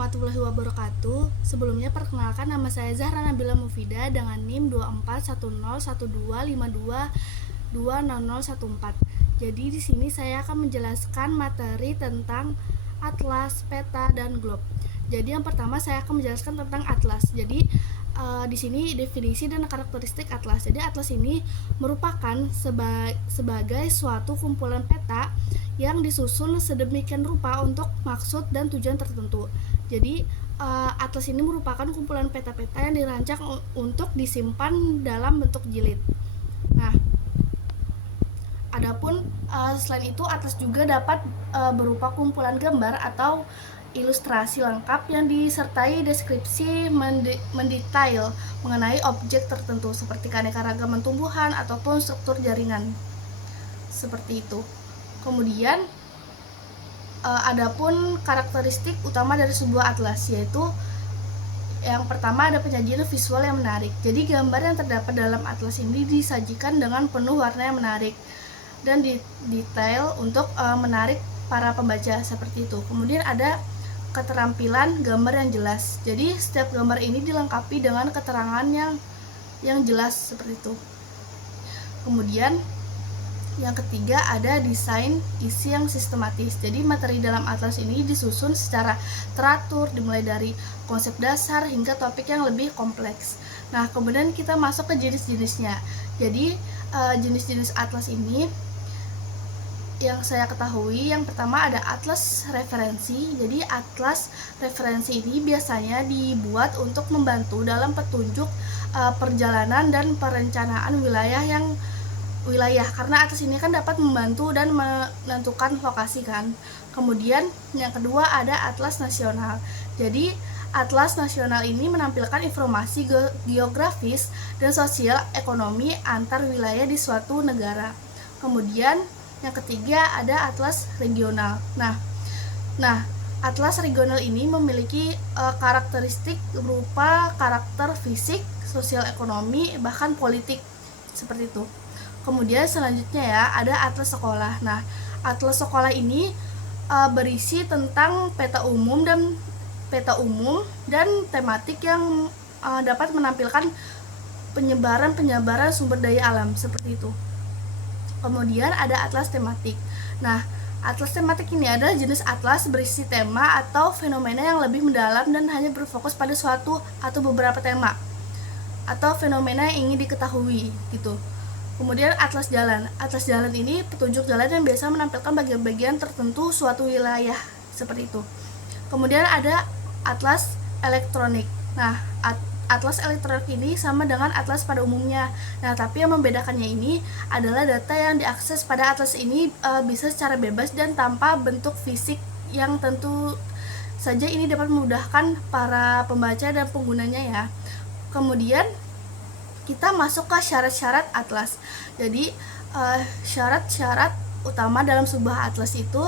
warahmatullahi wabarakatuh. Sebelumnya perkenalkan, nama saya Zahra Nabila Mufida dengan NIM 24101252200014. Jadi di sini saya akan menjelaskan materi tentang atlas, peta, dan globe. Jadi yang pertama saya akan menjelaskan tentang atlas. Jadi di sini definisi dan karakteristik atlas. Jadi atlas ini merupakan sebagai suatu kumpulan peta yang disusun sedemikian rupa untuk maksud dan tujuan tertentu. Jadi atlas ini merupakan kumpulan peta-peta yang dirancang untuk disimpan dalam bentuk jilid. Nah, adapun selain itu atlas juga dapat berupa kumpulan gambar atau ilustrasi lengkap yang disertai deskripsi mendetail mengenai objek tertentu seperti keanekaragaman tumbuhan ataupun struktur jaringan. Seperti itu. Kemudian adapun karakteristik utama dari sebuah atlas, yaitu yang pertama ada penyajian visual yang menarik. Jadi gambar yang terdapat dalam atlas ini disajikan dengan penuh warna yang menarik dan detail untuk menarik para pembaca seperti itu. Kemudian ada keterampilan gambar yang jelas. Jadi setiap gambar ini dilengkapi dengan keterangan yang jelas seperti itu. Kemudian yang ketiga ada desain isi yang sistematis. Jadi materi dalam atlas ini disusun secara teratur dimulai dari konsep dasar hingga topik yang lebih kompleks. Nah, kemudian kita masuk ke jenis-jenisnya. Jadi jenis-jenis atlas ini yang saya ketahui, yang pertama ada atlas referensi. Jadi atlas referensi ini biasanya dibuat untuk membantu dalam petunjuk perjalanan dan perencanaan wilayah karena atlas ini kan dapat membantu dan menentukan lokasi kan. Kemudian yang kedua ada atlas nasional. Jadi atlas nasional ini menampilkan informasi geografis dan sosial ekonomi antar wilayah di suatu negara. Kemudian yang ketiga ada atlas regional. Nah, atlas regional ini memiliki karakteristik berupa karakter fisik, sosial ekonomi, bahkan politik seperti itu. Kemudian selanjutnya ya ada atlas sekolah. Nah, atlas sekolah ini berisi tentang peta umum dan tematik yang dapat menampilkan penyebaran sumber daya alam seperti itu. Kemudian ada atlas tematik. Nah, atlas tematik ini adalah jenis atlas berisi tema atau fenomena yang lebih mendalam dan hanya berfokus pada suatu atau beberapa tema atau fenomena yang ingin diketahui gitu. Kemudian atlas jalan. Atlas jalan ini petunjuk jalan yang biasa menampilkan bagian-bagian tertentu suatu wilayah seperti itu. Kemudian ada atlas elektronik. Nah, atlas elektronik ini sama dengan atlas pada umumnya. Nah, tapi yang membedakannya ini adalah data yang diakses pada atlas ini bisa secara bebas dan tanpa bentuk fisik yang tentu saja ini dapat memudahkan para pembaca dan penggunanya ya. Kemudian kita masuk ke syarat-syarat atlas. Jadi syarat-syarat utama dalam sebuah atlas itu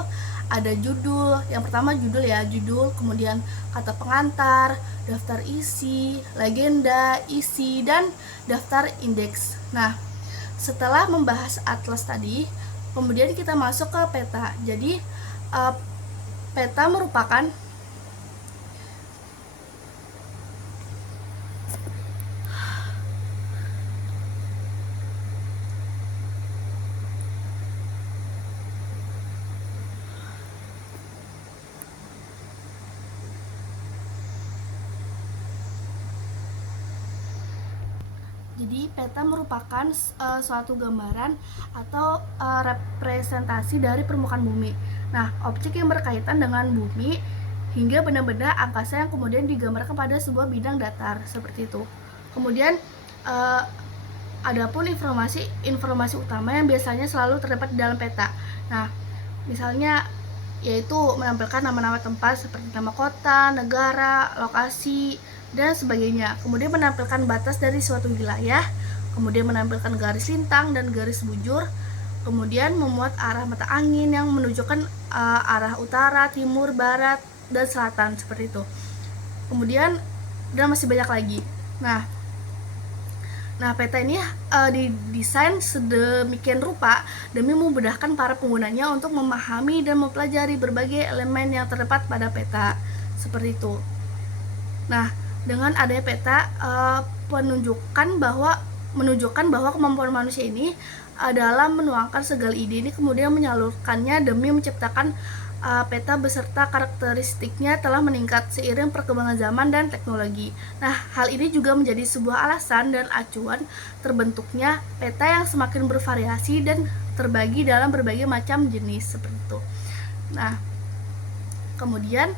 ada judul. Yang pertama judul, kemudian kata pengantar, daftar isi, legenda, isi, dan daftar indeks. Nah, setelah membahas atlas tadi, kemudian kita masuk ke peta. Jadi peta merupakan suatu gambaran atau representasi dari permukaan bumi. Nah, objek yang berkaitan dengan bumi hingga benda-benda angkasa yang kemudian digambarkan pada sebuah bidang datar seperti itu. Kemudian adapun informasi utama yang biasanya selalu terdapat di dalam peta. Nah, misalnya yaitu menampilkan nama-nama tempat seperti nama kota, negara, lokasi, dan sebagainya. Kemudian menampilkan batas dari suatu wilayah, kemudian menampilkan garis lintang dan garis bujur, kemudian memuat arah mata angin yang menunjukkan arah utara, timur, barat, dan selatan seperti itu. Kemudian dan masih banyak lagi. Nah, peta ini didesain sedemikian rupa demi memudahkan para penggunanya untuk memahami dan mempelajari berbagai elemen yang terdapat pada peta seperti itu. Nah, dengan adanya peta menunjukkan bahwa kemampuan manusia ini adalah menuangkan segala ide ini kemudian menyalurkannya demi menciptakan peta beserta karakteristiknya telah meningkat seiring perkembangan zaman dan teknologi. Nah, hal ini juga menjadi sebuah alasan dan acuan terbentuknya peta yang semakin bervariasi dan terbagi dalam berbagai macam jenis seperti itu. Nah, kemudian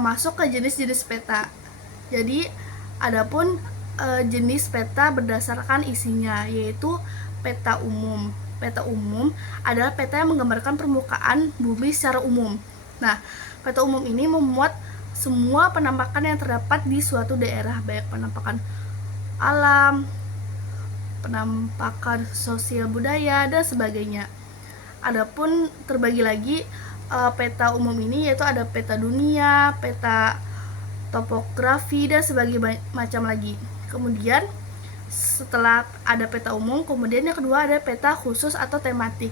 masuk ke jenis-jenis peta. Jadi, adapun jenis peta berdasarkan isinya, yaitu peta umum. Peta umum adalah peta yang menggambarkan permukaan bumi secara umum. Nah, peta umum ini memuat semua penampakan yang terdapat di suatu daerah, baik penampakan alam, penampakan sosial budaya, dan sebagainya. Adapun terbagi lagi peta umum ini yaitu ada peta dunia, peta topografi, dan sebagainya macam lagi. Kemudian setelah ada peta umum, kemudian yang kedua ada peta khusus atau tematik.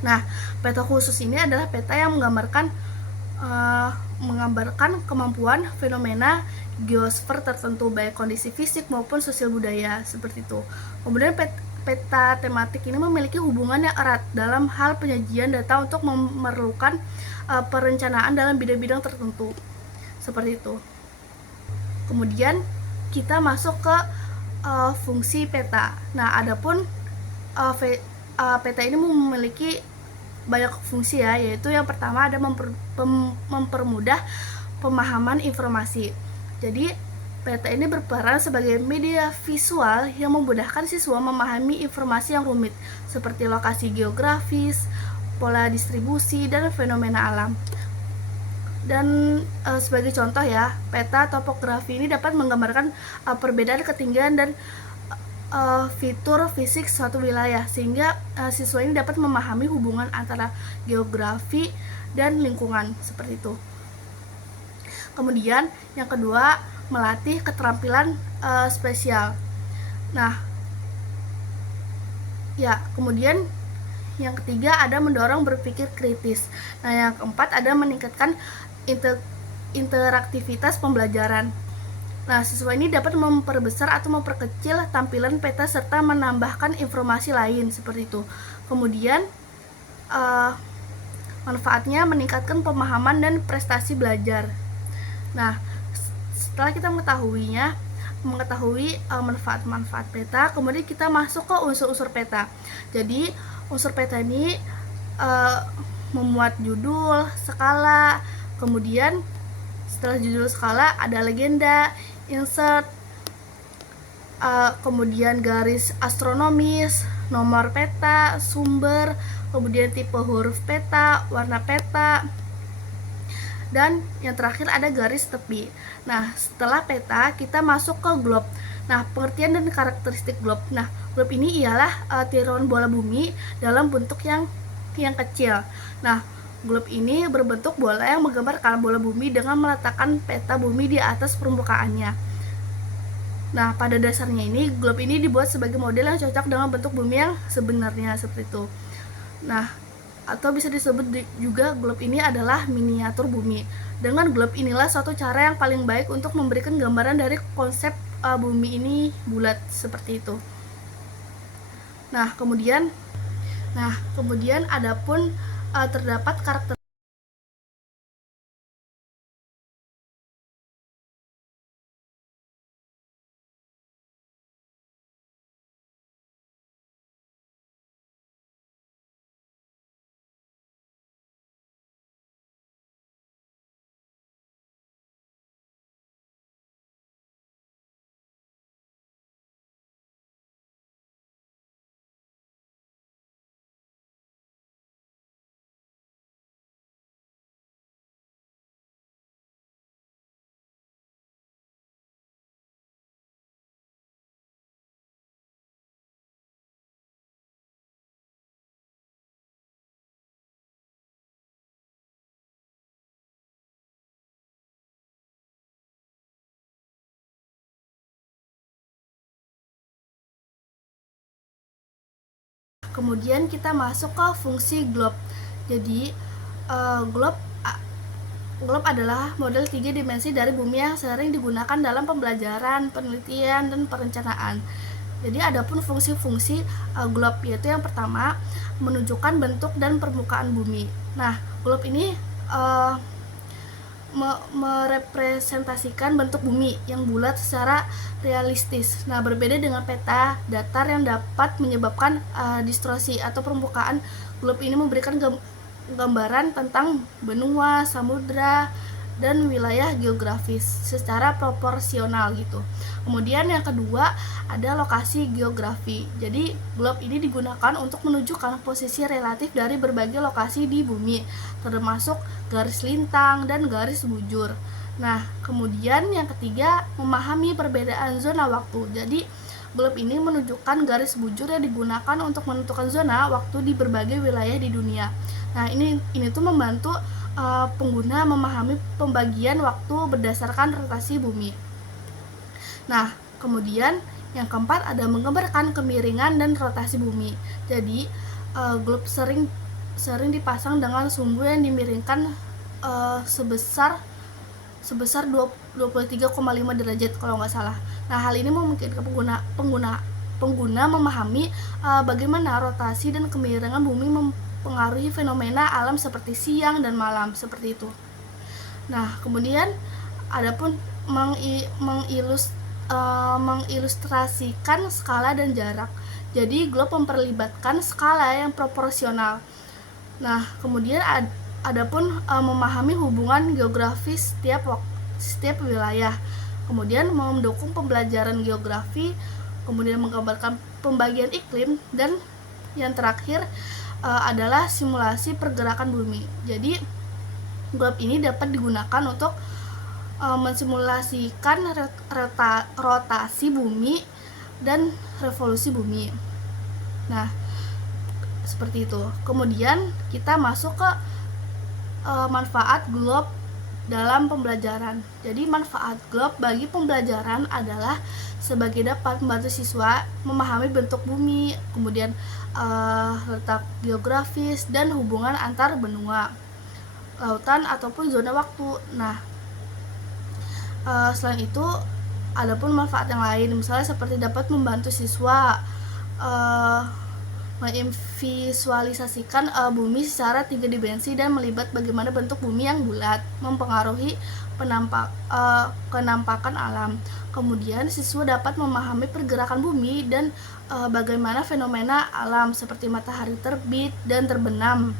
Nah, peta khusus ini adalah peta yang menggambarkan kemampuan fenomena geosfer tertentu, baik kondisi fisik maupun sosial budaya, seperti itu. Kemudian peta tematik ini memiliki hubungan yang erat dalam hal penyajian data untuk memerlukan perencanaan dalam bidang-bidang tertentu, seperti itu. Kemudian kita masuk ke fungsi peta. Nah, adapun peta ini memiliki banyak fungsi ya, yaitu yang pertama ada mempermudah pemahaman informasi. Jadi peta ini berperan sebagai media visual yang memudahkan siswa memahami informasi yang rumit seperti lokasi geografis, pola distribusi, dan fenomena alam. Dan sebagai contoh ya, peta topografi ini dapat menggambarkan perbedaan ketinggian dan fitur fisik suatu wilayah, sehingga siswa ini dapat memahami hubungan antara geografi dan lingkungan, seperti itu. Kemudian yang kedua, melatih keterampilan spesial. Nah, ya, kemudian yang ketiga ada mendorong berpikir kritis. Nah, yang keempat ada meningkatkan interaktivitas pembelajaran. Nah, siswa ini dapat memperbesar atau memperkecil tampilan peta serta menambahkan informasi lain, seperti itu. Kemudian manfaatnya meningkatkan pemahaman dan prestasi belajar. Nah, setelah kita mengetahui manfaat-manfaat peta, kemudian kita masuk ke unsur-unsur peta. Jadi unsur peta ini memuat judul, skala, kemudian setelah judul skala ada legenda, insert, kemudian garis astronomis, nomor peta, sumber, kemudian tipe huruf peta, warna peta, dan yang terakhir ada garis tepi. Nah, setelah peta kita masuk ke globe. Nah, pengertian dan karakteristik globe. Nah, globe ini ialah tiruan bola bumi dalam bentuk yang kecil. Nah, globe ini berbentuk bola yang menggambarkan bola bumi dengan meletakkan peta bumi di atas permukaannya. Nah, pada dasarnya ini globe ini dibuat sebagai model yang cocok dengan bentuk bumi yang sebenarnya, seperti itu. Nah, atau bisa disebut juga globe ini adalah miniatur bumi. Dengan globe inilah suatu cara yang paling baik untuk memberikan gambaran dari konsep bumi ini bulat, seperti itu. Nah, kemudian adapun terdapat karakter. Kemudian kita masuk ke fungsi globe. Jadi globe globe adalah model 3 dimensi dari bumi yang sering digunakan dalam pembelajaran, penelitian, dan perencanaan. Jadi adapun fungsi-fungsi globe yaitu yang pertama menunjukkan bentuk dan permukaan bumi. Nah, globe ini merepresentasikan bentuk bumi yang bulat secara realistis. Nah, berbeda dengan peta datar yang dapat menyebabkan distorsi atau permukaan globe ini memberikan gambaran tentang benua, samudra, dan wilayah geografis secara proporsional gitu. Kemudian yang kedua ada lokasi geografi. Jadi globe ini digunakan untuk menunjukkan posisi relatif dari berbagai lokasi di bumi, termasuk garis lintang dan garis bujur. Nah, kemudian yang ketiga memahami perbedaan zona waktu. Jadi globe ini menunjukkan garis bujur yang digunakan untuk menentukan zona waktu di berbagai wilayah di dunia. Nah, ini tuh membantu pengguna memahami pembagian waktu berdasarkan rotasi bumi. Nah, kemudian yang keempat ada menggambarkan kemiringan dan rotasi bumi. Jadi, globe sering dipasang dengan sumbu yang dimiringkan sebesar 23,5 derajat kalau nggak salah. Nah, hal ini memungkinkan pengguna memahami bagaimana rotasi dan kemiringan bumi mempengaruhi fenomena alam seperti siang dan malam, seperti itu. Nah, kemudian adapun mengilustrasikan skala dan jarak. Jadi globe memperlibatkan skala yang proporsional. Nah, kemudian adapun memahami hubungan geografis setiap wilayah. Kemudian mendukung pembelajaran geografi, kemudian menggambarkan pembagian iklim, dan yang terakhir adalah simulasi pergerakan bumi. Jadi globe ini dapat digunakan untuk mensimulasikan rotasi bumi dan revolusi bumi. Nah, seperti itu. Kemudian kita masuk ke manfaat globe dalam pembelajaran. Jadi manfaat globe bagi pembelajaran adalah sebagai dapat membantu siswa memahami bentuk bumi, kemudian letak geografis dan hubungan antar benua, lautan ataupun zona waktu. Nah, selain itu adapun manfaat yang lain, misalnya seperti dapat membantu siswa memvisualisasikan bumi secara 3 dimensi dan melihat bagaimana bentuk bumi yang bulat mempengaruhi kenampakan alam. Kemudian siswa dapat memahami pergerakan bumi dan bagaimana fenomena alam seperti matahari terbit dan terbenam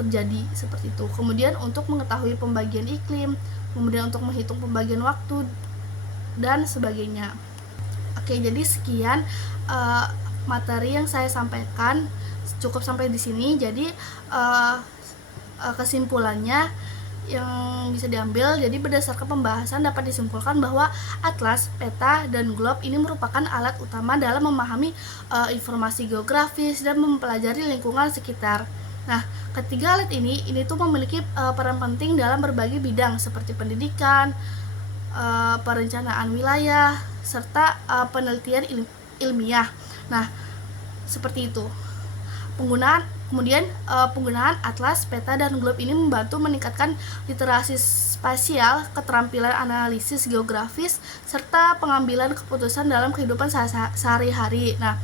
terjadi, seperti itu. Kemudian untuk mengetahui pembagian iklim, kemudian untuk menghitung pembagian waktu dan sebagainya. Oke, jadi sekian materi yang saya sampaikan, cukup sampai di sini. Jadi kesimpulannya yang bisa diambil, jadi berdasarkan pembahasan dapat disimpulkan bahwa atlas, peta, dan globe ini merupakan alat utama dalam memahami informasi geografis dan mempelajari lingkungan sekitar. Nah, ketiga alat ini tuh memiliki peran penting dalam berbagai bidang seperti pendidikan, perencanaan wilayah, serta penelitian ilmiah. Nah, seperti itu. Penggunaan atlas, peta, dan globe ini membantu meningkatkan literasi spasial, keterampilan analisis geografis, serta pengambilan keputusan dalam kehidupan sehari-hari. Nah,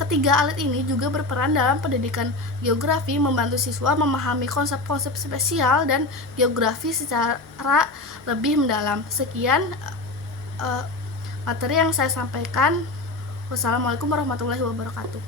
ketiga alat ini juga berperan dalam pendidikan geografi, membantu siswa memahami konsep-konsep spasial dan geografi secara lebih mendalam. Sekian materi yang saya sampaikan. Wassalamualaikum warahmatullahi wabarakatuh.